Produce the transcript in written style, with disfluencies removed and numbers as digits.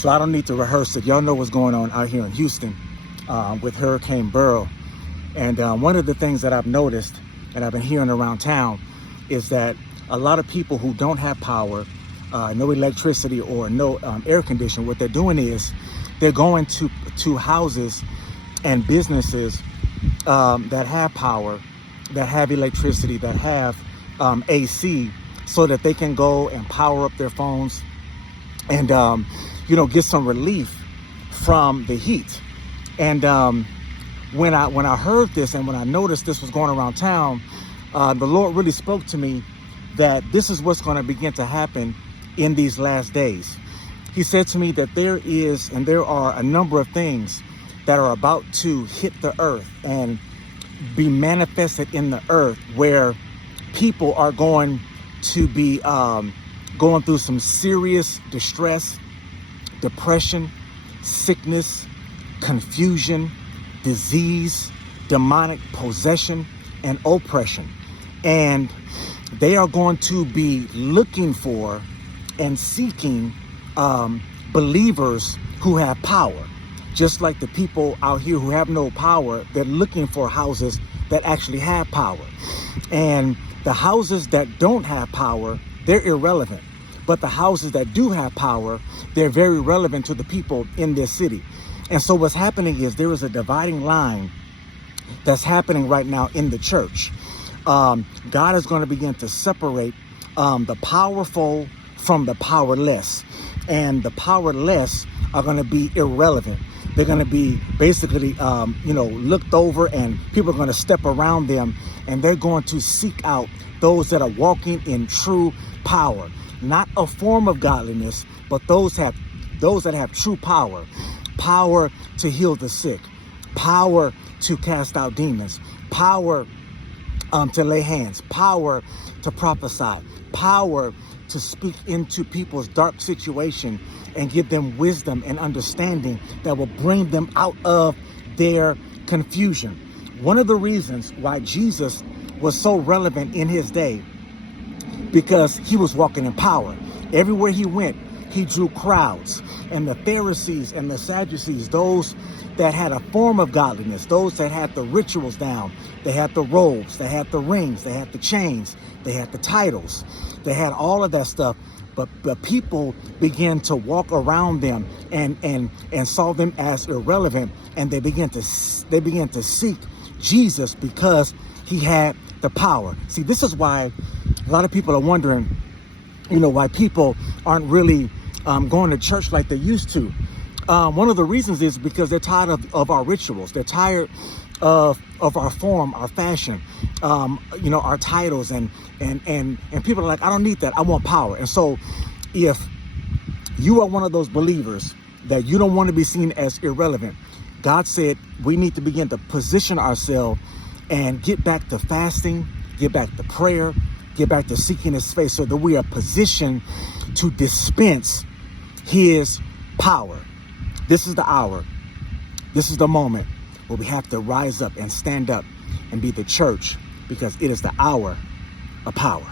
So I don't need to rehearse it. Y'all know what's going on out here in Houston with Hurricane Beryl. And one of the things that I've noticed and I've been hearing around town is that a lot of people who don't have power, no electricity or no air conditioning, what they're doing is they're going to houses and businesses that have power, that have electricity, that have AC, so that they can go and power up their phones and, get some relief from the heat. And when I heard this and when I noticed this was going around town, the Lord really spoke to me that this is what's going to begin to happen in these last days. He said to me that there are a number of things that are about to hit the earth and be manifested in the earth, where people are going to be going through some serious distress, depression, sickness, confusion, disease, demonic possession, and oppression. And they are going to be looking for and seeking believers who have power. Just like the people out here who have no power, they're looking for houses that actually have power. And the houses that don't have power, they're irrelevant. But the houses that do have power, they're very relevant to the people in this city. And so what's happening is there is a dividing line that's happening right now in the church. God is going to begin to separate the powerful from the powerless. And the powerless are going to be irrelevant. They're going to be basically, looked over, and people are going to step around them, and they're going to seek out those that are walking in true power, not a form of godliness, but those that have true power, power to heal the sick, power to cast out demons, power to lay hands, power to prophesy, power to speak into people's dark situation and give them wisdom and understanding that will bring them out of their confusion. One of the reasons why Jesus was so relevant in his day, because he was walking in power. Everywhere he went, he drew crowds. And the Pharisees and the Sadducees, those that had a form of godliness, those that had the rituals down, they had the robes, they had the rings, they had the chains, they had the titles, they had all of that stuff. But the people began to walk around them and saw them as irrelevant, and they began to seek Jesus because he had the power. See, this is why a lot of people are wondering, why people aren't really going to church like they used to. One of the reasons is because they're tired of our rituals. They're tired of our form, our fashion, our titles, and people are like, I don't need that. I want power. And so if you are one of those believers that you don't want to be seen as irrelevant, God said we need to begin to position ourselves and get back to fasting, get back to prayer, get back to seeking his face, so that we are positioned to dispense his power. This is the hour. This is the moment where we have to rise up and stand up and be the church, because it is the hour of power.